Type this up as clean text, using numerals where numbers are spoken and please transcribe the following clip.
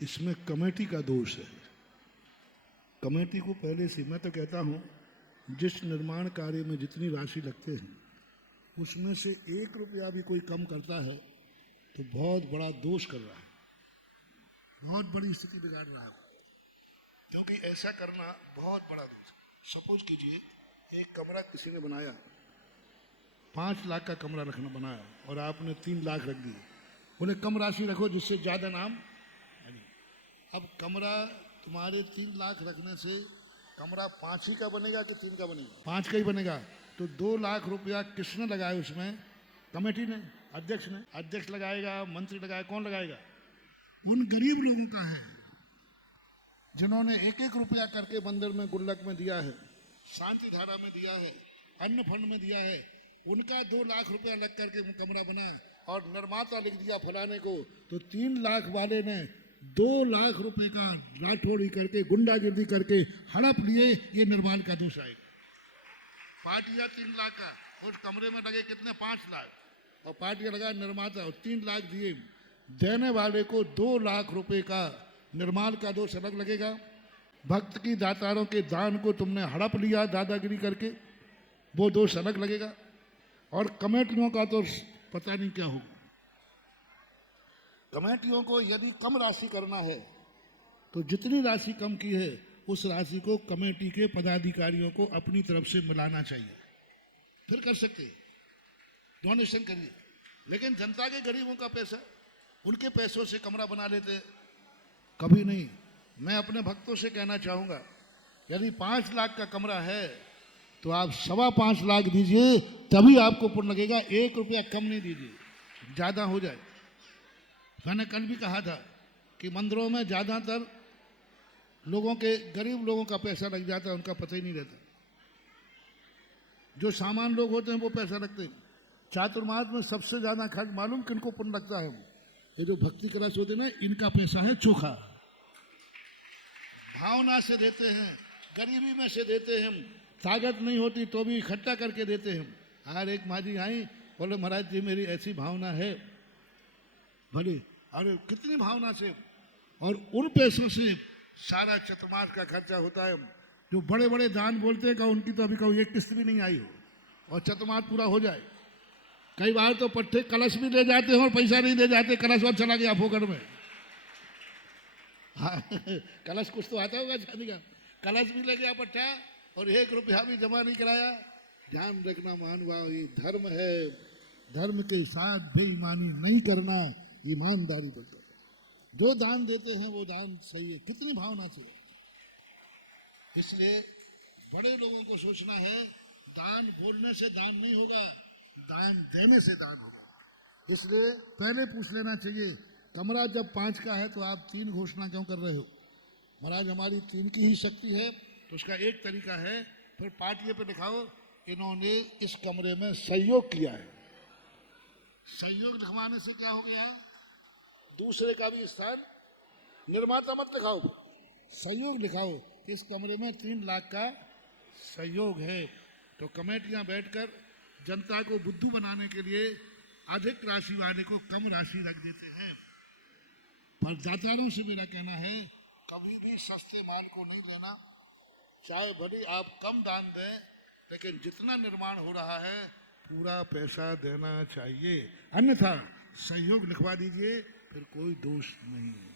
इसमें कमेटी का दोष है। कमेटी को पहले से, मैं तो कहता हूँ, जिस निर्माण कार्य में जितनी राशि लगते हैं उसमें से 1 रुपया भी कोई कम करता है तो बहुत बड़ा दोष कर रहा है, बहुत बड़ी स्थिति बिगाड़ रहा है, क्योंकि ऐसा करना बहुत बड़ा दोष है। सपोज कीजिए एक कमरा किसी ने बनाया, 5 लाख का कमरा रखना बनाया और आपने 3 लाख रख दिए। उन्हें कम राशि रखो जिससे ज़्यादा नाम। अब कमरा तुम्हारे 3 लाख रखने से कमरा 5 ही का बनेगा कि 3 का बनेगा? 5 का ही बनेगा। तो 2 लाख रुपया किसने लगाया उसमें? कमेटी ने, अध्यक्ष ने। अध्यक्ष लगाएगा, मंत्री लगाएगा, कौन लगाएगा? उन गरीब लोगों का है जिन्होंने 1-1 रुपया करके मंदिर में, गुल्लक में दिया है, शांति धारा में दिया है, अन्न फंड में दिया है। उनका 2 लाख रुपया लग करके कमरा बना और निर्माता लिख दिया फलाने को, तो 3 लाख वाले ने 2 लाख रुपए का राठौड़ी करके, गुंडागिर्दी करके हड़प लिए। ये निर्माण का दोष आएगा। पार्टियां 3 लाख का, उस कमरे में लगे कितने? 5 लाख, और पार्टियां लगा निर्माता और 3 लाख दिए। देने वाले को 2 लाख रुपए का निर्माण का दोष अलग लगेगा। भक्त की दातारों के दान को तुमने हड़प लिया दादागिरी करके, वो दोष अलग लगेगा। और कमेटियों का तो पता नहीं क्या होगा। कमेटियों को यदि कम राशि करना है तो जितनी राशि कम की है उस राशि को कमेटी के पदाधिकारियों को अपनी तरफ से मिलाना चाहिए, फिर कर सकते, डोनेशन करिए। लेकिन जनता के गरीबों का पैसा, उनके पैसों से कमरा बना लेते, कभी नहीं। मैं अपने भक्तों से कहना चाहूँगा, यदि 5 लाख का कमरा है तो आप 5.25 लाख दीजिए, तभी आपको पुण्य लगेगा। 1 रुपया कम नहीं दीजिए, ज़्यादा हो जाए। मैंने कल भी कहा था कि मंदिरों में ज़्यादातर लोगों के, गरीब लोगों का पैसा लग जाता है, उनका पता ही नहीं रहता। जो सामान्य लोग होते हैं वो पैसा रखते हैं। चातुर्मास में सबसे ज़्यादा खर्च मालूम किनको पुण्य लगता है? ये जो भक्ति कलश होते हैं ना, इनका पैसा है चोखा। भावना से देते हैं, गरीबी में से देते हैं, ताकत नहीं होती तो भी इकट्ठा करके देते हैं। हर एक माजी आई, बोले महाराज जी मेरी ऐसी भावना है, भले, अरे कितनी भावना से, और उन पैसों से सारा चतुर्मास का खर्चा होता है। जो बड़े बड़े दान बोलते हैं, उनकी तो अभी कोई एक किस्त भी नहीं आई हो और चतुर्मास पूरा हो जाए। कई बार तो पट्टे कलश भी ले जाते हैं और पैसा नहीं दे जाते, कलश और चला गया फोकट में। हाँ, कलश कुछ तो आता होगा शादी का, कलश भी ले गया पट्टा और 1 रुपया भी जमा नहीं कराया। ध्यान रखना महानुभाव, ये धर्म है, धर्म के साथ बेईमानी नहीं करना, ईमानदारी बनता है। जो दान देते हैं वो दान सही है, कितनी भावना से। इसलिए बड़े लोगों को सोचना है, दान बोलने से दान नहीं होगा, दान देने से दान होगा। इसलिए पहले पूछ लेना चाहिए, कमरा जब 5 का है तो आप 3 घोषणा क्यों कर रहे हो? महाराज हमारी 3 की ही शक्ति है। तो उसका एक तरीका है, फिर पार्टियों पे दिखाओ इन्होंने इस कमरे में सहयोग किया है। सहयोग लिखवाने से क्या हो गया? दूसरे का भी स्थान, निर्माता मत लिखाओ, सहयोग लिखाओ कि इस कमरे में 3 लाख का सहयोग है। तो कमेटियां बैठकर जनता को बुद्धू बनाने के लिए अधिक राशि वाले को कम राशि रख देते हैं। पर दातारों से मेरा कहना है, कभी भी सस्ते माल को नहीं लेना। चाहे भले आप कम दान दें, लेकिन जितना निर्माण हो रहा है पूरा पैसा देना चाहिए। अन्यथा सहयोग लिखवा दीजिए, फिर कोई दोष नहीं है।